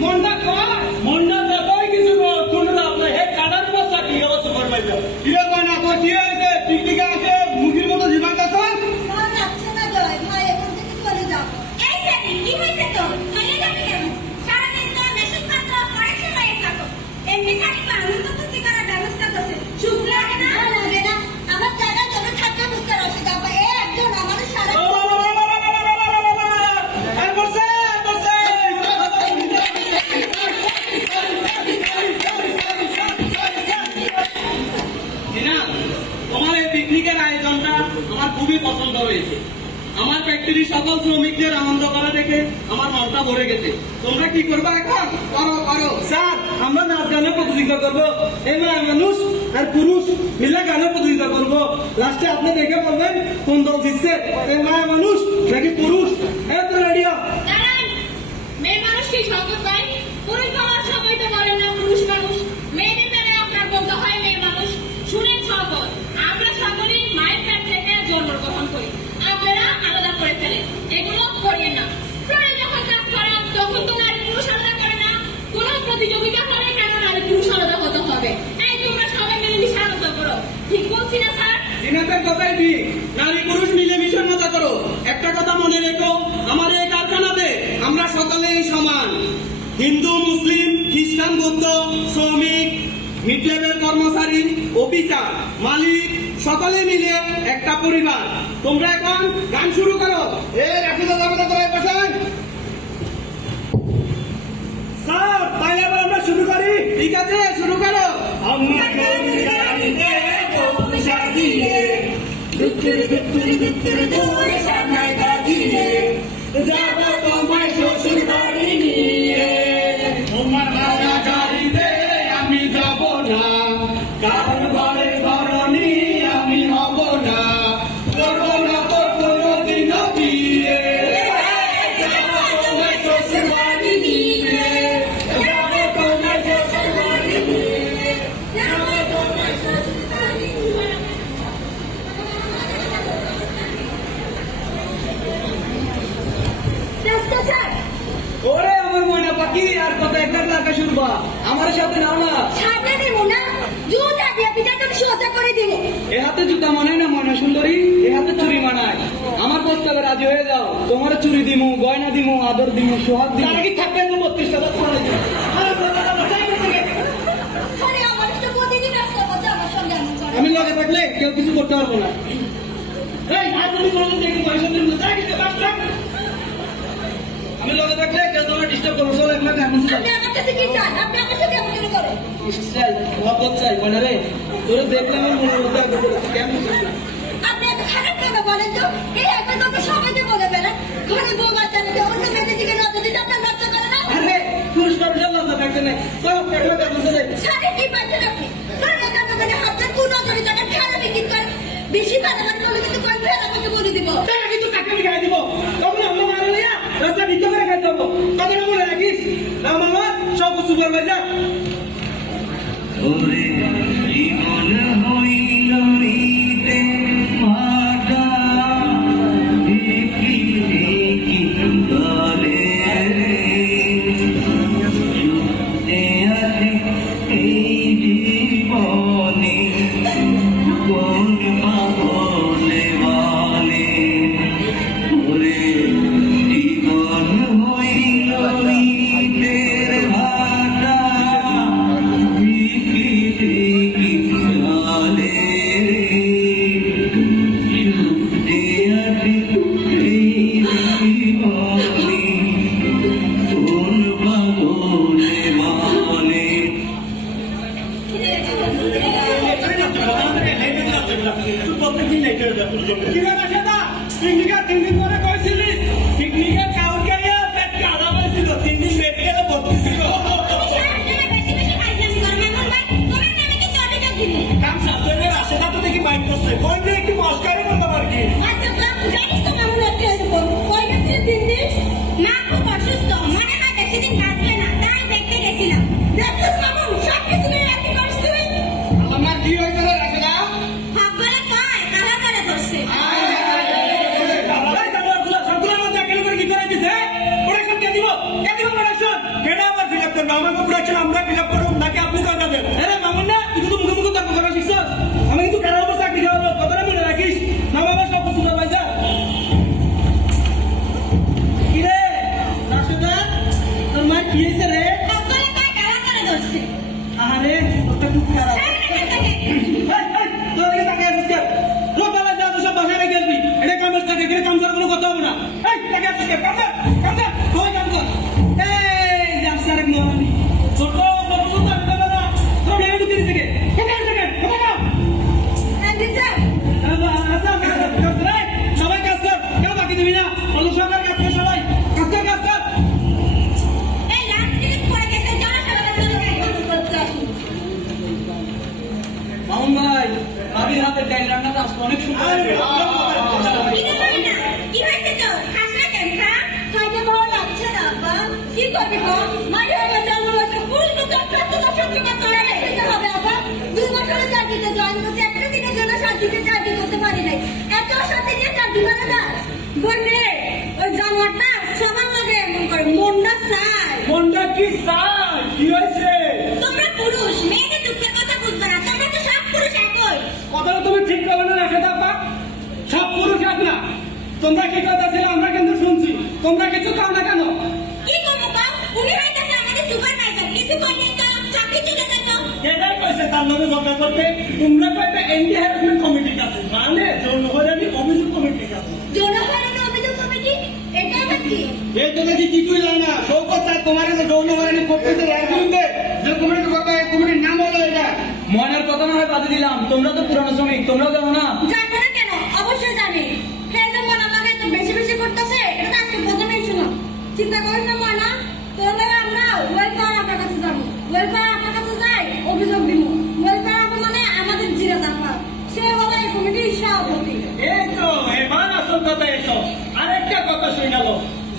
মনটা কয় মনটা যতই কিছু কোনো আপনার হে কাটার বস্তা কি অবস্থা করবেন কিরে কয় না কয় কি হয়েছে টিকটিকা আছে মুখির মতো জীবন কাছে মা যাচ্ছে না জয় ভাই এখান থেকে চলে যাও এই সেদিন কি হয়েছে তোর চলে যাবি কেন সারাদিন তো মেশিন পত্র পড়াশোনা হয়ে থাকো এমনি সারি আনন্দ ফুর্তি করার ব্যবস্থা করছে সুখ লাগে না লাগে না আমার জায়গা জমি থাকতে বুঝতে রসে যাবো এ একজন আমাদের সারা তোমার এই পিকনিকের আয়োজনটা আমার খুবই পছন্দ হয়েছে আমার ফ্যাক্টরি সকল শ্রমিকদের আনন্দ করা দেখে আমার মনটা ভরে গেছে তোমরা কি করবে এখন করো করো স্যার আমরা নাচ গানের প্রতিযোগিতা করবো এই মানুষ আর পুরুষ মিলে গানের প্রতিযোগিতা করবো লাস্টে আপনি দেখে বলবেন কোন দল জিতছে এই মায়া মানুষ নাকি পুরুষ এই তো রেডিও দাঁড়ান মেয়ে মানুষ কি সঙ্গ পায় পুরুষ হওয়ার সময় তো বলেন না পুরুষ মানুষ মেয়েদের বেলায় আপনার বলতে হয় মেয়ে মানুষ শুনেন সকল আমরা সকলেই মায়ের পেট থেকে জন্মগ্রহণ করি আপনারা আলাদা করে ফেলেন এগুলো করিয়ে না প্রায় যখন কাজ করেন তখন তো নারী পুরুষ আলাদা করে না কোন প্রতিযোগিতা হলে কেন নারী পুরুষ আলাদা হতে হবে এই তোমরা সবাই মিলেমিশে আনন্দ করো ঠিক বলছি না স্যার দিনাতের কথাই ঠিক নারী পুরুষ মিলেমিশে মজা করো একটা কথা মনে রেখো আমার এই কারখানাতে আমরা সকলেই সমান হিন্দু মুসলিম খ্রিস্টান বৌদ্ধ শ্রমিক মিড লেভেল কর্মচারী অফিসার মালিক সকলে মিলে একটা পরিবার তোমরা এখন গান শুরু করো রাখি তো যাবে না তোরা পাঠান স্যার তাহলে এবার আমরা শুরু করি ঠিক আছে শুরু করো আমরা গাড়িতে পৌঁছা দিয়ে দূরে সামনে দাঁড়িয়ে যাব তোমায় শ্বশুর বাড়ি নিয়ে তোমার ভাড়া গাড়িতে আমি যাব না কারণ ঘরের ধরনি আমি হব না করব না তো কোনোদিনও বিয়ে যাব তোমায় শ্বশুর বাড়ি নিয়ে যাব তোমায় শ্বশুর বাড়ি নিয়ে যাব তোমায় শ্বশুর বাড়ি নিয়ে রাস্তা স্যার ওরে আমার ময়না পাখি আর কত একটা টাকা শুনবা আমার সাথে নাও না ছাড়তে দিব না জুতা দিয়ে পিঠাটা সোজা করে দিব এ হাতে জুতা মানায় না ময়না সুন্দরী এ হাতে চুরি মানায় আমার প্রস্তাবে রাজি হয়ে যাও তোমার চুরি দিমু গয়না দিমু আদর দিমু সোহাগ দিমু তারা কি থাকবে না 32 টাকা করে দিন আরে আমার তো প্রতিদিন রাস্তা পথে আমার সঙ্গে এমন করে আমি লগে থাকলে কেউ কিছু করতে পারবো না এই আজ তুমি কোনদিন দেখি পয়সা দিন না তাই কিছু কাজ না আমি লগে থাকলে কেউ তোমার ডিস্টার্ব করবো চলো এখানে এখন আপনি আমার কাছে কি চান আপনি আমার সাথে এমন কেন করেন চাই মহব্বত চাই মনে রে তোরে দেখলে আমার মনে মধ্যে আগে পড়েছে কেমন আপনি এত খারাপ কেন বলেন তো এই একটা কথা সবাইকে বলে বেড়ান ঘরে বউ বাচ্চা নেই অন্য মেয়েদের দিকে নজর দিতে আপনার লজ্জা করে না আরে পুরুষ মানুষের লজ্জা থাকতে নেই তো পেটে দেখো সাড়ে কি পাচ্ছেন আপনি ঘরে একা দোকানে হাতের কোন নজরে যাবেন খেয়াল বিক্রি করেন বেশি বাড়াবার বলে কিন্তু কোন ফের আমাকে বলে দিব তারা কিন্তু চাকরি খাই দিব তখন আমরা মারা নিয়া রাস্তা ভিতরে করে খাই দেবো কথাটা মনে রাখিস না মামা সব সুপারভাইজার ওরে জীবন হইল নিতে মাটা দেখি দেখি বলে ছুটে আসে এই জীবনে কোন পাগলে বলে ওরে জীবন হইল নিতে মাটা প্রত্যেকদিন লেটে হয়ে যায় কিরে না সেটা পিকনিকের 3 দিন পরে কইছিলি পিকনিকের কাউন্ট গাইয়া পেট কাদা হয়েছিল 3 দিন বেঁচে গেলে 32 ছিল কাম সাথে রাশেদা তো দেখি মাইন্ড করছে কোন দিন একটু মস্কারি করতে পারবি আচ্ছা বাপ জানিস তো কেমন লাগছে কই গেছিস দিন দিন না খুব অসুস্থ মনে হয় বেশি দিন বাঁচবে না তাই দেখতে গেছিলাম দেখছিস মামু সব কিছু নিয়ে রাখতে পারিস তুই আমার কি হয়েছে রাখেদা হাত বলে কয় কালা করে ধরছে সবগুলো মধ্যে একের উপরে কি করে দিছে প্রোডাকশন কে দিব প্রোডাকশন কেডা আবার দিবা না বন্যে ওই জানোয়ারটা সবার লাগে এমন করে মনটা চায় মনটা কি চায় কি হয়েছে তোমরা পুরুষ মেয়েদের দুঃখের কথা বুঝবে না তোমরা তো সব পুরুষ একই কথাটা তুমি ঠিক করে না রাখে দাও বাপ সব পুরুষ এক না তোমরা কি কথা ছিল আমরা কিন্তু শুনছি তোমরা কিছু কাও না কেন কি করবো বাপ উনি হইতেছে আমাদের সুপারভাইজার কিছু করে তো চাকরি চলে যেত এটাই কইছে তার নামে কথা করতে তোমরা কইতে এন্টি হ্যারাসমেন্ট কমিটি কাছে মানে যৌন হয়রানি অভিযোগ কমিটি কাছে জোর হয়রানি অভিযোগ কমিটি এটা আবার কি এই তো দেখি কিছুই লাগে না শৌকত স্যার তোমার যে যৌন হয়রানি করতেছে রাজনীতিতে যে কমিটির কথা এই কমিটির নাম হলো এটা ময়নার কথা না হয় বাদে দিলাম তোমরা তো পুরানো শ্রমিক তোমরাও দেবো না জানবো না কেন অবশ্যই জানি হ্যাঁ যেমন আমাকে তো বেশি বেশি করতেছে এটা তো আজকে প্রথমেই শুনো চিন্তা করিস না ময়না তাহলে আমরা ওয়েলফেয়ার আপনার কাছে যাবো ওয়েলফেয়ার আপনার কাছে যাই অভিযোগ দিব ওয়েলফেয়ার মানে আমাদের জিরা দাফা সে হলো এই কমিটির সভাপতি এই তো এবার আসল কথা এসো আরেকটা কথা শুনে গেল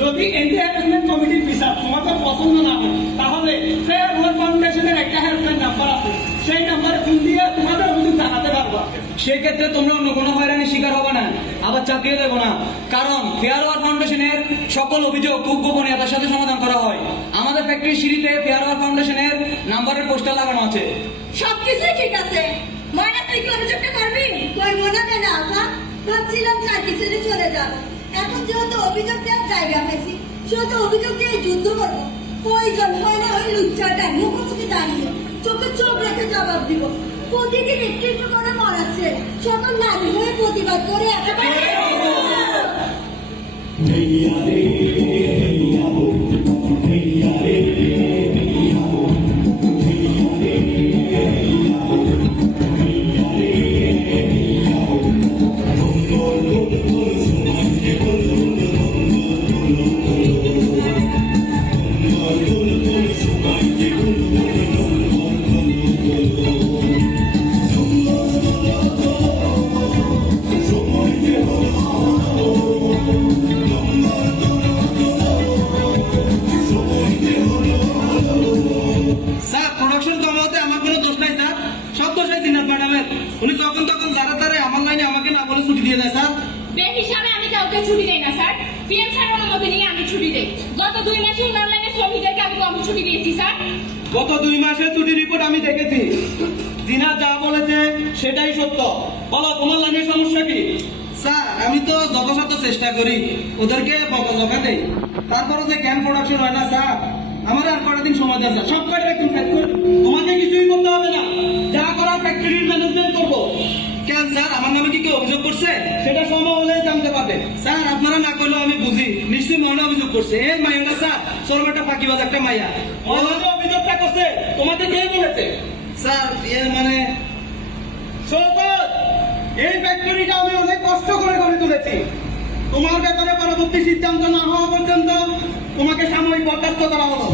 যদি এন্টি হ্যারাসমেন্ট কমিটির বিচার তোমাদের পছন্দ না হয় তাহলে ফেয়ার ওয়ার্ল্ড ফাউন্ডেশনের একটা হেল্পলাইন নাম্বার আছে সেই নাম্বারে ফোন দিয়ে তোমাদের অভিযোগ জানাতে পারবা সেক্ষেত্রে তোমরা অন্য কোনো হয়রানির শিকার হবে না আবার চাকরিও দেবো না কারণ ফেয়ার ওয়ার্ল্ড ফাউন্ডেশনের সকল অভিযোগ খুব গোপনীয়তার সাথে সমাধান করা হয় আমাদের ফ্যাক্টরি সিঁড়িতে ফেয়ার ওয়ার্ল্ড ফাউন্ডেশনের নাম্বারের পোস্টার লাগানো আছে সবকিছুই ঠিক আছে ময়না তুই কি অভিযোগটা করবি করবো না কেন আপা ভাবছিলাম চাকরি ছেড়ে চলে যাবো এখন যেহেতু অভিযোগ দেওয়ার জায়গা পেয়েছি সেহেতু অভিযোগ দিয়ে যুদ্ধ করবো প্রয়োজন হয় না ওই লুচ্চাটা মুখোমুখি দাঁড়িয়ে চোখে চোখ রেখে জবাব দিব প্রতিদিন একটু একটু করে মরাচ্ছে সকল নারী হয়ে প্রতিবাদ করে একেবারে স্যার প্রোডাকশন কমাতে আমার কোনো দোষ নাই স্যার সব দোষ হয় দিনাত ম্যাডামের উনি তখন যারা তারা আমার লাইনে আমাকে না বলে ছুটি দিয়ে দেয় স্যার বেহিসাবে আমি কাউকে ছুটি দেই না স্যার পিএম স্যারের অনুমতি নিয়ে আমি ছুটি দেই গত 2 মাসে উনার লাইনে শ্রমিকদেরকে আমি কম ছুটি দিয়েছি স্যার গত 2 মাসের ছুটি রিপোর্ট আমি দেখেছি জিনা যা বলেছে সেটাই সত্য বলো তোমার লাইনের সমস্যা কি স্যার আমি তো যথাসাধ্য চেষ্টা করি ওদেরকে বকা দেই তারপরে যে ক্যান প্রোডাকশন হয় না স্যার আমার আর কটা দিন সময় দেয় স্যার সব কয়টা একদম শেষ করে দিই। তোমাকে কিছুই করতে হবে না যা করার ফ্যাক্টরির ম্যানেজমেন্ট করবো কেন স্যার আমার নামে কি কেউ অভিযোগ করছে সেটা সময় হলে জানতে পারবে স্যার আপনারা না করলেও আমি বুঝি নিশ্চয়ই মনে অভিযোগ করছে এই মাইয়া স্যার সরবেটা ফাঁকিবাজ একটা মাইয়া ওনাকে অভিযোগটা করছে তোমাকে কে বলেছে স্যার এর মানে শোকত এই ফ্যাক্টরিটা আমি অনেক কষ্ট করে গড়ে তুলেছি তোমার ব্যাপারে পরবর্তী সিদ্ধান্ত না হওয়া পর্যন্ত তোমাকে সাময়িক বরখাস্ত করা হলো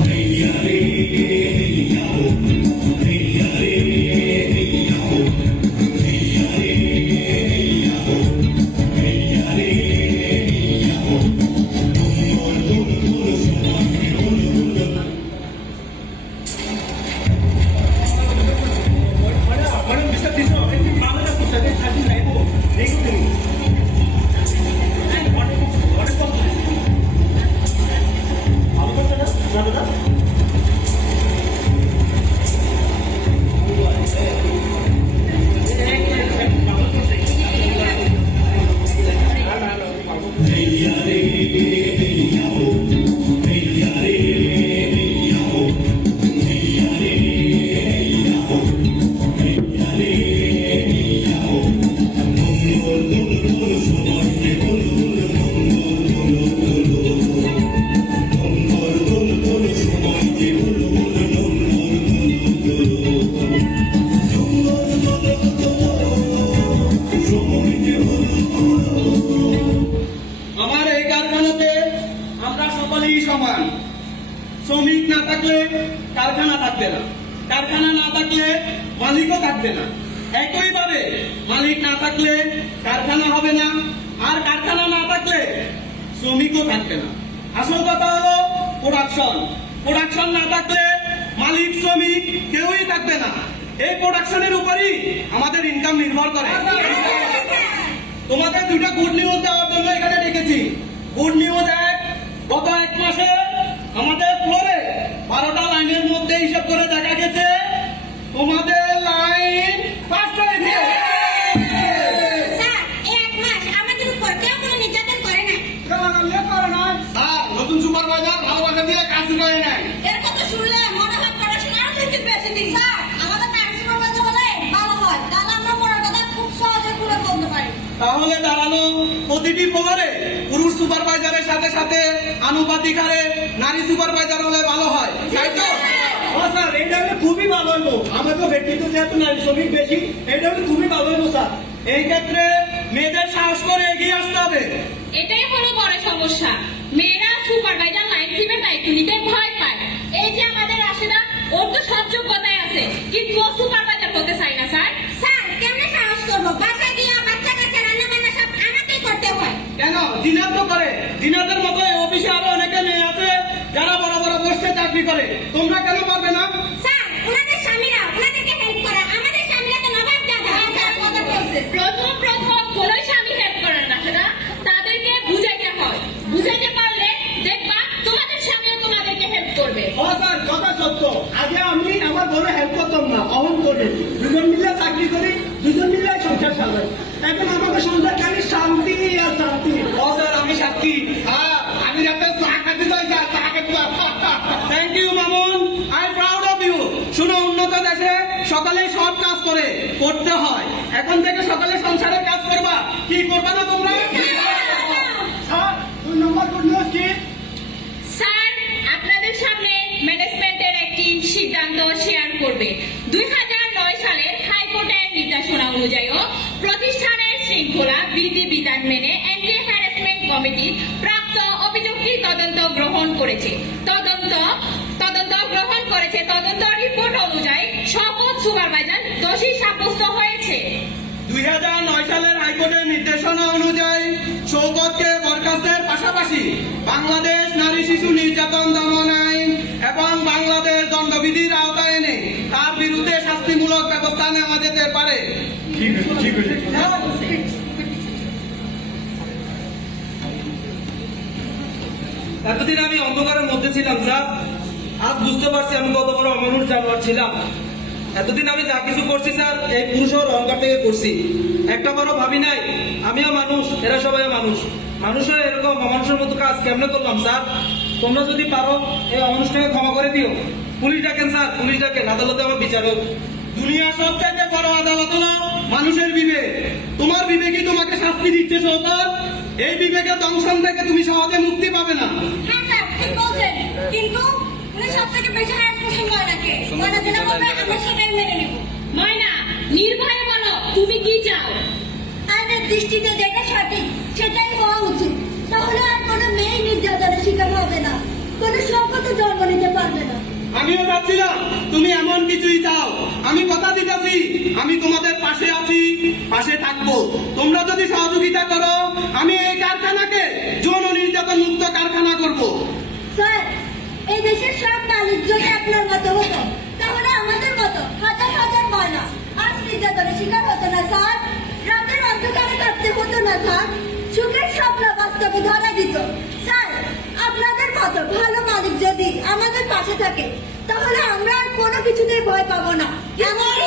আমার এই কারখানাতে আমরা সকলেই সমান শ্রমিক না থাকলে কারখানা থাকবে না কারখানা না থাকলে মালিকও থাকবে না একইভাবে মালিক না থাকলে কারখানা হবে না আর কারখানা না থাকলে শ্রমিকও থাকবে না আসল কথা হলো প্রোডাকশন না থাকলে মালিক শ্রমিক কেউই থাকবে না এই প্রোডাকশনের উপরই আমাদের ইনকাম নির্ভর করে তোমাদের দুটা গুড নিউজ দেওয়ার জন্য এখানে ডেকেছি। গুড নিউজ এক, গত 1 মাসে আমাদের ফ্লোরে 12টা লাইনের মধ্যে হিসাব করে দেখা গেছে তোমাদের লাইন 5টা হয়েছে। স্যার এই 1 মাস আমাদের উপর কেউ কোনো নির্যাতন করে না। স্যার, নতুন সুপারভাইজার ভালোবাসা দিয়ে কাজ শুরু হয় নাই। এর কথা শুনলে মনে হয় পড়াশোনা আরো বেশি বেশি দিন। স্যার আমাদের নারী সুপারভাইজার হলে ভালো হয়, তাহলে আমরা পড়াটা খুব সহজে পুরো করতে পারি। তাহলে দাঁড়ালো প্রতিটি ফ্লোরে পুরুষ সুপারভাইজারের সাথে সাথে আনুপাতিক হারে নারী সুপারভাইজার হলে ভালো হয়, তাই তো? স্যার এইটা হলে খুবই ভালো হইব। আমাদের ব্যক্তিগত যেহেতু নারী শ্রমিক বেশি, এইটা হলে খুবই ভালো হইব স্যার। এই ক্ষেত্রে মেয়েদের সাহস করে এগিয়ে আসতে হবে। এটাই হলো বড় সমস্যা। মেয়েরা সুপারভাইজার লাইন সিপের দায়িত্ব নিতে ভয় পায়। এই যে আমাদের রাশেদা, ওর তো সব যোগ্যতায় আছে, কিন্তু ও সুপারভাইজার হতে চায় না স্যার। স্যার কেমনে সাহস করবো? বাসায় গিয়ে বাচ্চা কাচ্চা রান্না বান্না সব আমাকেই করতে হয়। কেন? জিনাত তো করে। জিনাতের মতো এই অফিসে আরো অনেকে মেয়ে আছে যারা বড় বড় পোস্টে চাকরি করে। তোমরা কেন পারবে না? স্যার ওনাদের স্বামীরা ওনাদেরকে হেল্প করে, আমাদের স্বামীরা তো নবাব দাদা। স্যার কথা বলছে। প্রথম কোনোই স্বামী হেল্প করে না রাশেদা, তাদেরকে বুঝাইতে হয়। বুঝাইতে পারলে দেখবা তোমাদের স্বামীও তোমাদেরকে হেল্প করবে। স্যার কথা সত্য। আগে আমি আমার বড় হেল্প করতাম না, অহন করি। দুজন মিলে চাকরি করি, দুজন মিলে সংসার চালাই। এখন আমাকে সংসার খালি শান্তি আর শান্তি। স্যার, আমি সাক্ষী। আমি রাতে চা খেতে চাই স্যার, চা খেতে। Thank you Mamun, I proud of you. শুনো, উন্নত দেশে সকালে সব কাজ করতে হয়। এখন থেকে সকালে সংসারের কাজ করবা, কি করবা না তোমরা? স্যার 2 নম্বর গুড নিউজ কি? স্যার আপনাদের সামনে ম্যানেজমেন্টের একটি সিদ্ধান্ত শেয়ার করবে। 2009 সালের হাইকোর্টের নির্দেশনা অনুযায়ী প্রতিষ্ঠানের শৃঙ্খলা বিধি বিধান মেনে অ্যান্টি হ্যারাসমেন্ট কমিটি প্রাপ্ত অভিযোগটি তদন্ত গ্রহণ করেছে। তদন্ত রিপোর্ট অনুযায়ী সকল সুপারভাইজার দোষী সাব্যস্ত হয়েছে। 2009 সালের হাইকোর্টের নির্দেশনা অনুযায়ী শৌকতকে বরখাস্তের পাশাপাশি বাংলাদেশ নারী শিশু নির্যাতন দমন আইন এবং বাংলাদেশ দণ্ডবিধির আওতায় এনে তার বিরুদ্ধে শাস্তিমূলক ব্যবস্থা নেওয়া যেতে পারে। এতদিন আমি অন্ধকারের মধ্যে ছিলাম স্যার। আজ বুঝতে পারছি আমি কত বড় অমানুষ জানোয়ার ছিলাম। এতদিন আমি যা কিছু করছি স্যার, এই পুরুষ ও অহংকার থেকে করছি। একটা বড় ভাবি নাই আমিও মানুষ, এরা সবাই মানুষ। মানুষের এরকম অমানুষের মতো কাজ কেমনে করলাম স্যার? তোমরা যদি পারো এই অমানুষটাকে ক্ষমা করে দিও। পুলিশ ডাকেন স্যার, পুলিশ ডাকেন, আদালতে আমার বিচার হোক। দুনিয়া সবচাইতে বড় আদালত হলো মানুষের বিবেক। তোমার বিবেকই তোমাকে শাস্তি দিচ্ছে শৌকত। এই বিবেকের দংশন থেকে তুমি সহজে মুক্তি পাবে না। হ্যাঁ স্যার ঠিক বলছেন, কিন্তু উনি সব থেকে বেশি হায়ার পছন্দ হয় নাকি? ময়না যেটা বলবে আমরা সেটাই মেনে নেব। ময়না, নির্ভয়ে বলো তুমি কি চাও? আইনের দৃষ্টিতে যেটা সঠিক সেটাই হওয়া উচিত। তাহলে আর কোনো মেয়ে নির্যাতনের শিকার হবে না, কোনো সংকট জন্ম নিতে পারবে না। আমিও চাচ্ছিলাম তুমি এমন কিছুই চাও। আমি কথা দিতেছি, আমি তোমাদের পাশে আছি, পাশে থাকবো। তোমরা যদি সহযোগিতা করো, আমি এই কারখানাকে যৌন নির্যাতন মুক্ত কারখানা করব। স্যার এই দেশের সব মালিক যদি আপনার মতো হতো, তাহলে আমাদের মতো হাজার হাজার ময়না আজ নির্যাতনের শিকার হতো না স্যার। রাতের অন্ধকারে কাটতে হতো না স্যার। সুখের স্বপ্ন বাস্তবে ধরা দিত স্যার। আপনাদের মতো ভালো মালিক যদি আমাদের পাশে থাকে, তাহলে আমরা আর কোনো কিছুতেই ভয় পাবো না। এমনকি